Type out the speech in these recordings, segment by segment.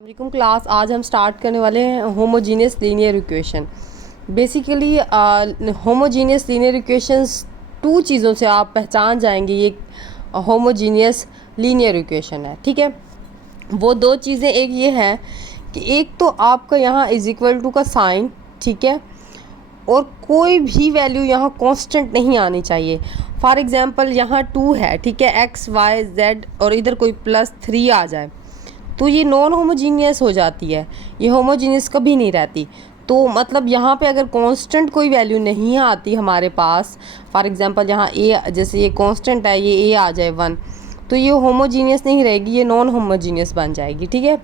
वालेकुम क्लास। आज हम स्टार्ट करने वाले हैं homogeneous linear equation. Basically homogeneous linear equations two चीज़ों से आप पहचान जाएंगे ये होमोजीनियस लीनियर इक्वेशन है। ठीक है, वो दो चीज़ें, एक ये है कि एक तो आपका यहाँ इज इक्वल टू का साइन, ठीक है, और कोई भी वैल्यू यहाँ कांस्टेंट नहीं आनी चाहिए। फॉर एग्जांपल यहाँ 2 है, ठीक है, एक्स वाई जेड, और इधर कोई +3 आ जाए तो ये नॉन होमोजीनियस हो जाती है, ये होमोजीनियस कभी नहीं रहती। तो मतलब यहाँ पे अगर कांस्टेंट कोई वैल्यू नहीं आती हमारे पास, फॉर एग्जांपल यहाँ ए, जैसे ये कांस्टेंट है, ये ए आ जाए 1, तो ये होमोजीनियस नहीं रहेगी, ये नॉन होमोजीनियस बन जाएगी। ठीक है,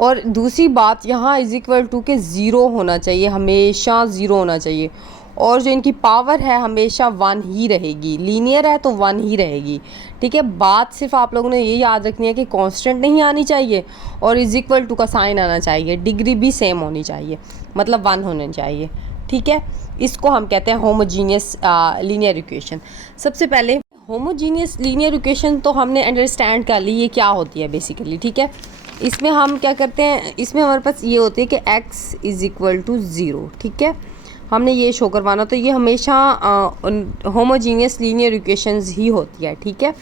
और दूसरी बात यहाँ इज इक्वल टू के 0 होना चाहिए, हमेशा 0 होना चाहिए, और जो इनकी पावर है हमेशा 1 ही रहेगी। लीनियर है तो 1 ही रहेगी। ठीक है, बात सिर्फ आप लोगों ने ये याद रखनी है कि कांस्टेंट नहीं आनी चाहिए और इज इक्वल टू का साइन आना चाहिए, डिग्री भी सेम होनी चाहिए, मतलब 1 होने चाहिए। ठीक है, इसको हम कहते हैं होमोजीनियस लीनियर इक्वेशन। सबसे पहले होमोजीनियस लीनियर इक्वेशन तो हमने अंडरस्टैंड कर ली ये क्या होती है बेसिकली। ठीक है, इसमें हम क्या करते हैं, इसमें हमारे पास ये होती है कि x इज़ इक्वल टू 0। ठीक है, हमने ये शो करवाना, तो ये हमेशा होमोजीनियस लीनियर इक्वेशंस ही होती है। ठीक है,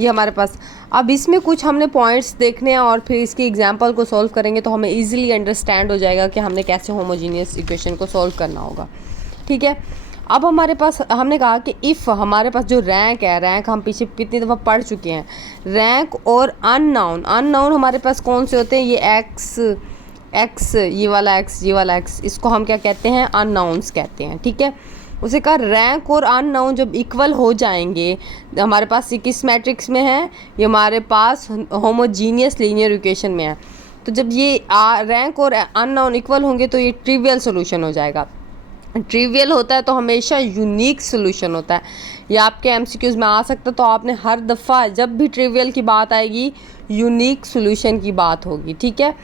ये हमारे पास, अब इसमें कुछ हमने पॉइंट्स देखने हैं और फिर इसके एग्जांपल को सॉल्व करेंगे तो हमें इजीली अंडरस्टैंड हो जाएगा कि हमने कैसे होमोजीनियस इक्वेशन को सॉल्व करना होगा। ठीक है, अब हमारे पास हमने कहा कि इफ़ हमारे पास जो रैंक है, रैंक हम पीछे कितनी दफ़ा पढ़ चुके हैं, रैंक और अननाउन, अननाउन हमारे पास कौन से होते हैं, ये एक्स, ये वाला एक्स, इसको हम क्या कहते हैं, अननाउंस कहते हैं। ठीक है, उसे कहा रैंक और अननाउन जब इक्वल हो जाएंगे, हमारे पास ये किस मैट्रिक्स में है, ये हमारे पास होमोजीनियस लीनियर इक्वेशन में है। तो जब ये रैंक और अननाउन इक्वल होंगे तो ये ट्रिवियल सोल्यूशन हो जाएगा। ट्रिवियल होता है तो हमेशा यूनिक सोल्यूशन होता है, ये आपके एमसीक्यूज़ में आ सकता है, तो आपने हर दफ़ा जब भी ट्रिवियल की बात आएगी यूनिक सोल्यूशन की बात होगी। ठीक है,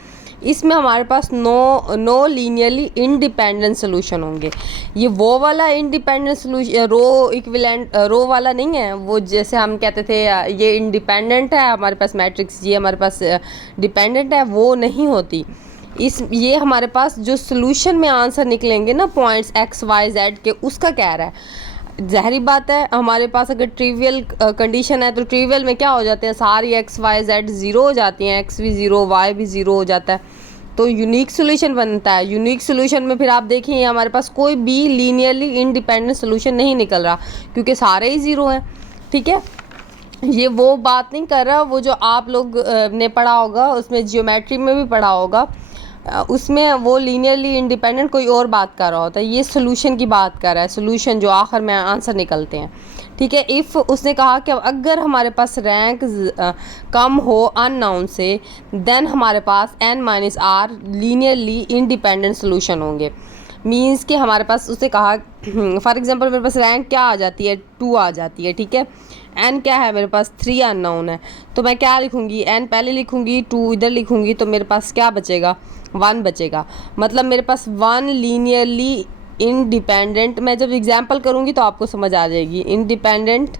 इसमें हमारे पास नो लीनियरली इंडिपेंडेंट सोल्यूशन होंगे। ये वो वाला इंडिपेंडेंट सोल्यूशन रो इक्विवेलेंट रो वाला नहीं है, वो जैसे हम कहते थे ये इंडिपेंडेंट है हमारे पास मैट्रिक्स, ये हमारे पास डिपेंडेंट है, वो नहीं होती। ये हमारे पास जो सोल्यूशन में आंसर निकलेंगे ना, पॉइंट्स एक्स वाई जेड के, उसका कह रहा है। ज़ाहिर बात है हमारे पास अगर ट्रिवियल कंडीशन है तो ट्रिवियल में क्या हो जाते हैं, सारी एक्स वाई जेड 0 हो जाती हैं, एक्स भी 0 वाई भी 0 हो जाता है, तो यूनिक सोल्यूशन बनता है। यूनिक सोल्यूशन में फिर आप देखिए हमारे पास कोई भी लीनियरली इंडिपेंडेंट सोल्यूशन नहीं निकल रहा क्योंकि सारे ही 0 हैं। ठीक है, ये वो बात नहीं कर रहा वो जो आप लोग ने पढ़ा होगा, उसमें जियोमेट्री में भी पढ़ा होगा, उसमें वो लीनियरली इंडिपेंडेंट कोई और बात कर रहा होता है, ये सोल्यूशन की बात कर रहा है, सोल्यूशन जो आखिर में आंसर निकलते हैं। ठीक है, इफ़ उसने कहा कि अगर हमारे पास रैंक कम हो अननाउन से, देन हमारे पास n-r लीनियरली इंडिपेंडेंट सोल्यूशन होंगे। मीन्स कि हमारे पास उसने कहा फॉर एग्जांपल मेरे पास रैंक क्या आ जाती है, 2 आ जाती है। ठीक है, n क्या है मेरे पास, 3 अननोन है, तो मैं क्या लिखूँगी, n पहले लिखूँगी, 2 इधर लिखूँगी, तो मेरे पास क्या बचेगा, 1 बचेगा। मतलब मेरे पास 1 लीनियरली इंडिपेंडेंट, मैं जब एग्जांपल करूँगी तो आपको समझ आ जाएगी, डिपेंडेंट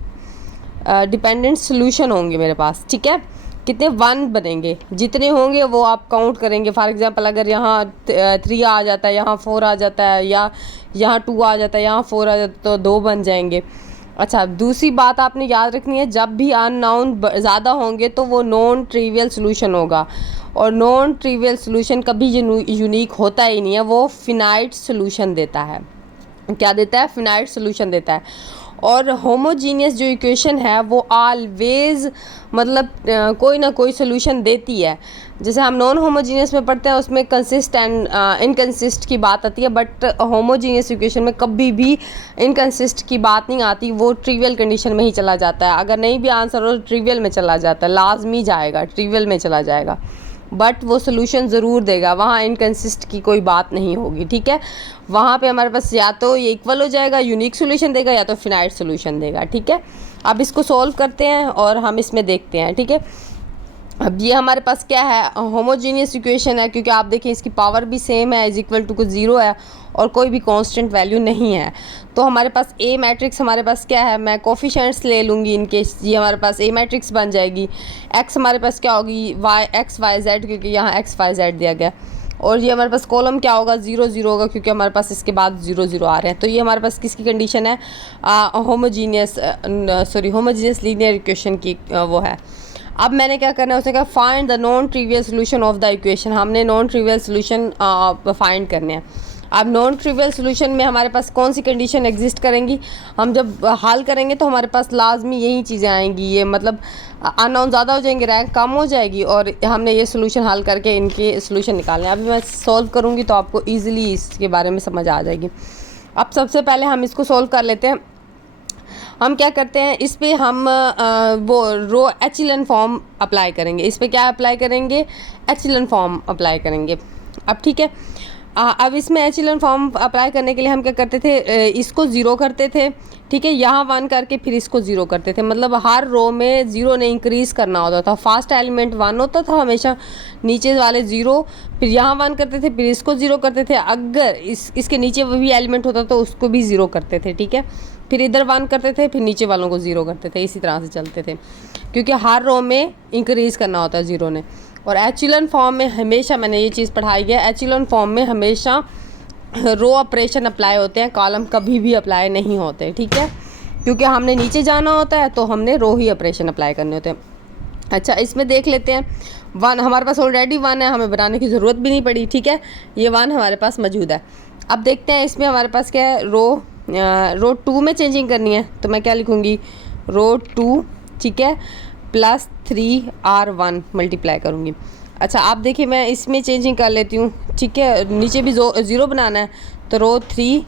सोल्यूशन होंगे मेरे पास। ठीक है, कितने 1 बनेंगे, जितने होंगे वो आप काउंट करेंगे। फॉर एग्जांपल अगर यहाँ 3 आ जाता है, यहाँ 4 आ जाता है, या यहाँ 2 आ जाता है, यहाँ 4 आ जाता है, तो 2 बन जाएंगे। अच्छा, दूसरी बात आपने याद रखनी है, जब भी अननाउन ज़्यादा होंगे तो वो नॉन ट्रिवियल सोल्यूशन होगा, और नॉन ट्रिवियल सोल्यूशन कभी यूनिक होता ही नहीं है, वो फिनाइट सोल्यूशन देता है। क्या देता है, फिनाइट सोल्यूशन देता है। और होमोजीनियस जो इक्वेशन है वो ऑलवेज मतलब कोई ना कोई सोल्यूशन देती है। जैसे हम नॉन होमोजीनियस में पढ़ते हैं उसमें कंसिस्ट एंड इनकंसिस्ट की बात आती है, बट होमोजीनियस इक्वेशन में कभी भी इनकंसिस्ट की बात नहीं आती, वो ट्रिवियल कंडीशन में ही चला जाता है। अगर नहीं भी आंसर हो ट्रिवियल में चला जाता है, लाजमी जाएगा, ट्रिवियल में चला जाएगा, बट वो सोल्यूशन ज़रूर देगा, वहाँ इनकंसिस्ट की कोई बात नहीं होगी। ठीक है, वहाँ पे हमारे पास या तो ये इक्वल हो जाएगा, यूनिक सोल्यूशन देगा, या तो फिनाइट सोल्यूशन देगा। ठीक है, अब इसको सॉल्व करते हैं और हम इसमें देखते हैं। ठीक है, अब ये हमारे पास क्या है, होमोजीनियस इक्वेशन है, क्योंकि आप देखें इसकी पावर भी सेम है, इज इक्वल टू कुछ ज़ीरो है और कोई भी कांस्टेंट वैल्यू नहीं है। तो हमारे पास ए मैट्रिक्स हमारे पास क्या है, मैं कोफिशिएंट्स ले लूँगी इनके, ये हमारे पास ए मैट्रिक्स बन जाएगी। एक्स हमारे पास क्या होगी, वाई एक्स वाई जेड, क्योंकि यहाँ एक्स वाई जेड दिया गया। और ये हमारे पास कॉलम क्या होगा, 0 0 होगा, क्योंकि हमारे पास इसके बाद 0 0 आ रहे हैं। तो ये हमारे पास किसकी कंडीशन है, होमोजीनियस लीनियर इक्वेशन की वो है। अब मैंने क्या करना है, उसने कहा find the non trivial solution of the equation. हमने नॉन ट्रिवियल सोल्यूशन फाइंड करने हैं। अब नॉन ट्रिवियल सोल्यूशन में हमारे पास कौन सी कंडीशन एग्जिस्ट करेंगी, हम जब हल करेंगे तो हमारे पास लाजमी यही चीज़ें आएंगी, ये मतलब अननोन ज़्यादा हो जाएंगे, रैंक कम हो जाएगी, और हमने ये सोल्यूशन हल करके इनके सोल्यूशन निकालने हैं। अभी मैं सॉल्व करूँगी तो आपको ईजिली इसके बारे में समझ आ जाएगी। अब सबसे पहले हम इसको सॉल्व कर लेते हैं। हम क्या करते हैं, इस पर हम वो रो एचिलन फॉर्म अप्लाई करेंगे। इस पर क्या अप्लाई करेंगे, एचिलन फॉर्म अप्लाई करेंगे। अब ठीक है, अब इसमें एचिलन फॉर्म अप्लाई करने के लिए हम क्या करते थे, इसको ज़ीरो करते थे, ठीक है, यहाँ 1 करके फिर इसको ज़ीरो करते थे। मतलब हर रो में 0 ने इंक्रीज़ करना होता था। फर्स्ट एलिमेंट 1 होता था हमेशा, नीचे वाले 0, फिर यहाँ 1 करते थे, फिर इसको 0 करते थे। अगर इसके नीचे वही एलिमेंट होता तो उसको भी 0 करते थे, ठीक है। फिर इधर 1 करते थे, फिर नीचे वालों को 0 करते थे। इसी तरह से चलते थे, क्योंकि हर रो में इंक्रीज़ करना होता है 0 ने। और एचिलन फॉर्म में हमेशा मैंने ये चीज़ पढ़ाई है, एचिलन फॉर्म में हमेशा रो ऑपरेशन अप्लाई होते हैं, कॉलम कभी भी अप्लाई नहीं होते, ठीक है, क्योंकि हमने नीचे जाना होता है तो हमने रो ही ऑपरेशन अप्लाई करने होते हैं। अच्छा, इसमें देख लेते हैं 1 हमारे पास ऑलरेडी 1 है, हमें बनाने की ज़रूरत भी नहीं पड़ी, ठीक है, ये 1 हमारे पास मौजूद है। अब देखते हैं इसमें हमारे पास क्या है, रो 2 में चेंजिंग करनी है, तो मैं क्या लिखूँगी, रो 2, ठीक है, प्लस 3R1 मल्टीप्लाई करूँगी। अच्छा, आप देखिए मैं इसमें चेंजिंग कर लेती हूँ, ठीक है, नीचे भी 0 बनाना है, तो रो 3,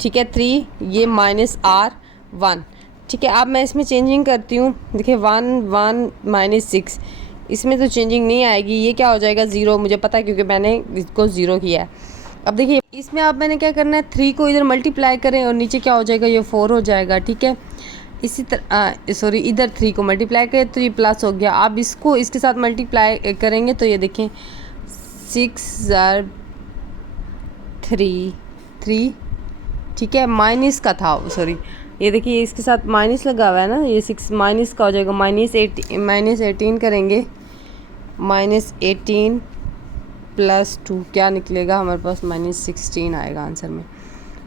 ठीक है, 3 ये -R1, ठीक है। अब मैं इसमें चेंजिंग करती हूँ, देखिए 1 1 -6, इसमें तो चेंजिंग नहीं आएगी, ये क्या हो जाएगा 0, मुझे पता है क्योंकि मैंने इसको 0 किया है। अब देखिए इसमें अब मैंने क्या करना है, 3 को इधर मल्टीप्लाई करें और नीचे क्या हो जाएगा, ये 4 हो जाएगा, ठीक है। इसी तरह सॉरी, इधर 3 को मल्टीप्लाई करें तो ये प्लस हो गया। अब इसको इसके साथ मल्टीप्लाई करेंगे तो ये देखें 6 3, ठीक है, माइनस का था, सॉरी, ये देखिए इसके साथ माइनस लगा हुआ है ना, ये 6 माइनस का हो जाएगा, -18 करेंगे, -18 + 2 क्या निकलेगा हमारे पास, -16 आएगा आंसर में,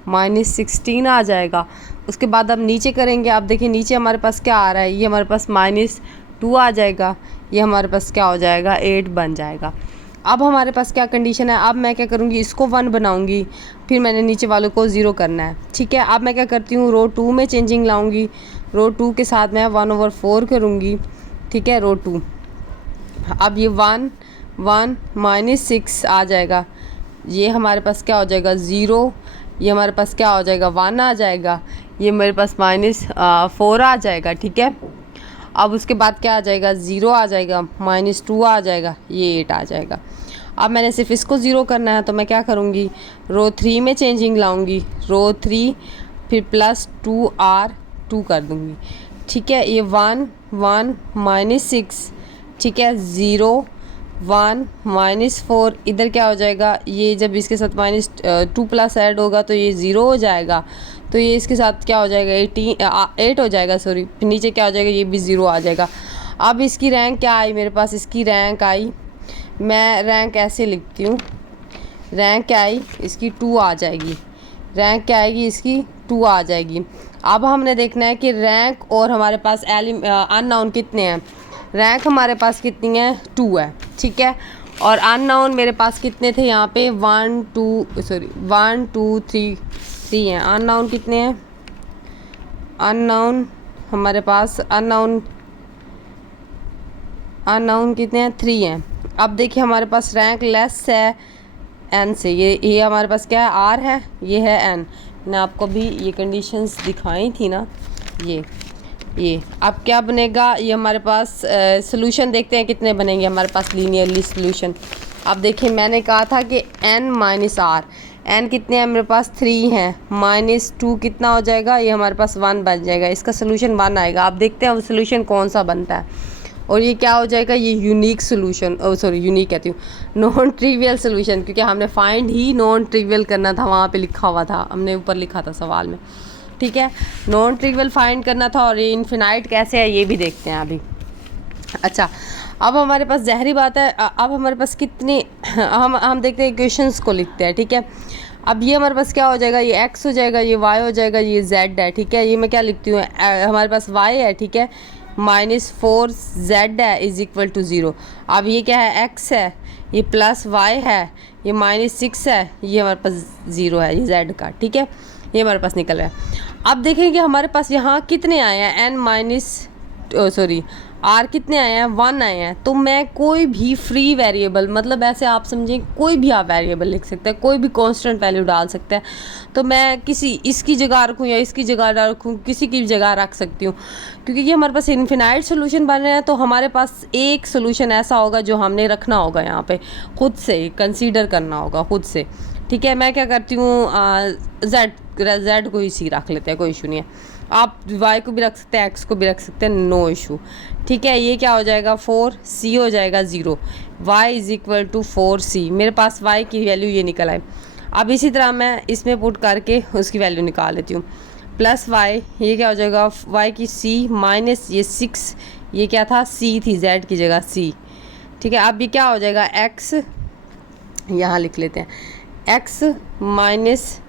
-16 आ जाएगा। उसके बाद अब नीचे करेंगे, आप देखिए नीचे हमारे पास क्या आ रहा है, ये हमारे पास -2 आ जाएगा, ये हमारे पास क्या हो जाएगा, 8 बन जाएगा। अब हमारे पास क्या कंडीशन है, अब मैं क्या करूँगी, इसको 1 बनाऊँगी, फिर मैंने नीचे वालों को 0 करना है, ठीक है। अब मैं क्या करती हूँ, रो 2 में चेंजिंग लाऊँगी, रो 2 के साथ मैं 1/4 करूँगी, ठीक है, रो 2। अब ये 1 1 -6 आ जाएगा, ये हमारे पास क्या हो जाएगा 0, ये हमारे पास क्या हो जाएगा 1 आ जाएगा, ये मेरे पास -4 आ जाएगा, ठीक है। अब उसके बाद क्या आ जाएगा, 0 आ जाएगा, -2 आ जाएगा, ये 8 आ जाएगा। अब मैंने सिर्फ इसको 0 करना है, तो मैं क्या करूँगी, रो 3 में चेंजिंग लाऊँगी, रो 3 फिर +2R2 कर दूँगी, ठीक है। ये 1 1 -6, ठीक है, 0 1 -4, इधर क्या हो जाएगा, ये जब इसके साथ -2 ऐड होगा तो ये 0 हो जाएगा, तो ये इसके साथ क्या हो जाएगा 8 हो जाएगा, सॉरी, फिर नीचे क्या हो जाएगा, ये भी 0 आ जाएगा। अब इसकी रैंक क्या आई मेरे पास, इसकी रैंक आई, मैं रैंक ऐसे लिखती हूँ, रैंक क्या आई इसकी 2 आ जाएगी, रैंक क्या आएगी इसकी 2 आ जाएगी। अब हमने देखना है कि रैंक और हमारे पास अननोन कितने हैं, रैंक हमारे पास कितनी है 2 है, ठीक है, और अननोन मेरे पास कितने थे यहाँ पे 1 2 3 हैं। अननोन कितने हैं, अननोन हमारे पास अननोन कितने हैं 3 हैं। अब देखिए हमारे पास रैंक लेस है n से, ये हमारे पास क्या है r है, ये है n, मैंने आपको भी ये कंडीशंस दिखाई थी ना, ये अब क्या बनेगा, ये हमारे पास सोल्यूशन देखते हैं कितने बनेंगे हमारे पास लीनियरली सोल्यूशन। अब देखिए मैंने कहा था कि n - r, n कितने हैं मेरे पास 3 हैं, -2 कितना हो जाएगा, ये हमारे पास 1 बन जाएगा, इसका सोल्यूशन 1 आएगा। अब देखते हैं वो सोल्यूशन कौन सा बनता है। और ये क्या हो जाएगा, ये यूनिक सोल्यूशन, सॉरी यूनिक कहती हूँ, नॉन ट्रिवियल सोल्यूशन, क्योंकि हमने फाइंड ही नॉन ट्रिवियल करना था, वहाँ पे लिखा हुआ था, हमने ऊपर लिखा था सवाल में, ठीक है। नॉन ट्रिवियल फाइंड करना था। और ये इनफिनाइट कैसे है ये भी देखते हैं अभी। अच्छा, अब हमारे पास ज़ाहिरी बात है, अब हमारे पास कितनी हम देखते हैं इक्वेशंस को लिखते हैं, ठीक है। अब ये हमारे पास क्या हो जाएगा, ये x हो जाएगा, ये y हो जाएगा, ये z है, ठीक है। ये मैं क्या लिखती हूँ, हमारे पास y है, ठीक है, -4z है इज इक्वल टू 0। अब ये क्या है, x है, ये प्लस y है, ये -6 है, ये हमारे पास 0 है, ये z का, ठीक है। ये हमारे पास निकल रहा है। अब देखेंगे हमारे पास यहाँ कितने आए हैं, r कितने आए हैं, 1 आए हैं। तो मैं कोई भी फ्री वेरिएबल, मतलब ऐसे आप समझें कोई भी आप वेरिएबल लिख सकते हैं, कोई भी कांस्टेंट वैल्यू डाल सकते हैं। तो मैं किसी इसकी जगह रखूँ या इसकी जगह रखूँ, किसी की जगह रख सकती हूँ, क्योंकि ये हमारे पास इनफिनाइट सोल्यूशन बन रहे हैं। तो हमारे पास एक सोल्यूशन ऐसा होगा जो हमने रखना होगा यहाँ पे, खुद से कंसीडर करना होगा खुद से, ठीक है। मैं क्या करती हूँ, जेड को ही सी रख लेते हैं, कोई इशू नहीं है। आप y को भी रख सकते हैं, x को भी रख सकते हैं, नो इशू, ठीक है। ये क्या हो जाएगा, 4c हो जाएगा 0, y is equal to 4c। मेरे पास y की वैल्यू ये निकल आए। अब इसी तरह मैं इसमें पुट करके उसकी वैल्यू निकाल लेती हूँ, प्लस y, ये क्या हो जाएगा, y की c माइनस ये 6, ये क्या था, c थी, z की जगह c, ठीक है। अब ये क्या हो जाएगा, x यहाँ लिख लेते हैं, x minus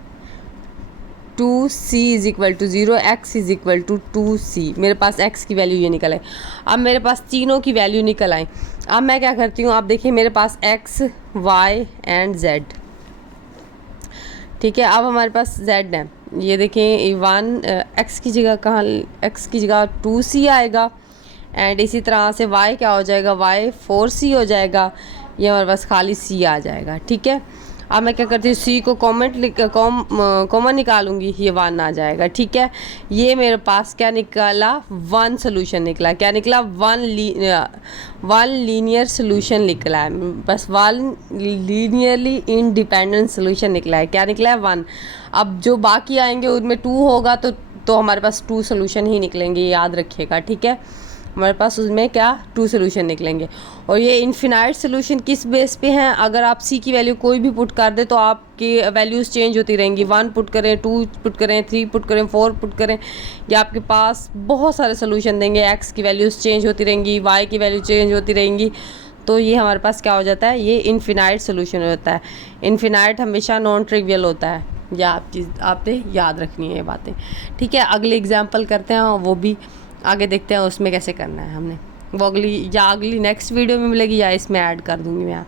2c is equal to 0, x is equal to 2c। मेरे पास x की वैल्यू ये निकल आई। अब मेरे पास तीनों की वैल्यू निकल आई। अब मैं क्या करती हूँ, आप देखिए मेरे पास x, y एंड z, ठीक है। अब हमारे पास z है, ये देखें 1, x की जगह कहाँ, x की जगह 2c आएगा, एंड इसी तरह से y क्या हो जाएगा, y 4c हो जाएगा, ये हमारे पास खाली c आ जाएगा, ठीक है। अब मैं क्या करती हूँ, सी को कॉमन निकालूंगी, ये 1 आ जाएगा, ठीक है। ये मेरे पास क्या निकला, 1 सोल्यूशन निकला। क्या निकला, 1 लीनियर सोल्यूशन निकला है, बस 1 लीनियरली इंडिपेंडेंट सोल्यूशन निकला है। क्या निकला है, 1। अब जो बाकी आएंगे उनमें 2 होगा, तो हमारे पास 2 सोल्यूशन ही निकलेंगे, याद रखिएगा, ठीक है। हमारे पास उसमें क्या 2 सोल्यूशन निकलेंगे। और ये इनफिनाइट सोल्यूशन किस बेस पे हैं, अगर आप सी की वैल्यू कोई भी पुट कर दे तो आपकी वैल्यूज़ चेंज होती रहेंगी। 1 पुट करें, 2 पुट करें, 3 पुट करें, 4 पुट करें, या आपके पास बहुत सारे सोल्यूशन देंगे। एक्स की वैल्यूज़ चेंज होती रहेंगी, वाई की वैल्यू चेंज होती रहेंगी। तो ये हमारे पास क्या हो जाता है, ये इनफिनाइट सोल्यूशन होता है। इनफिनाइट हमेशा नॉन ट्रिवियल होता है, या आपने याद रखनी है ये बातें, ठीक है। अगले एग्जाम्पल करते हैं, वो भी आगे देखते हैं उसमें कैसे करना है हमने, वो अगली नेक्स्ट वीडियो में मिलेगी, या इसमें ऐड कर दूँगी मैं।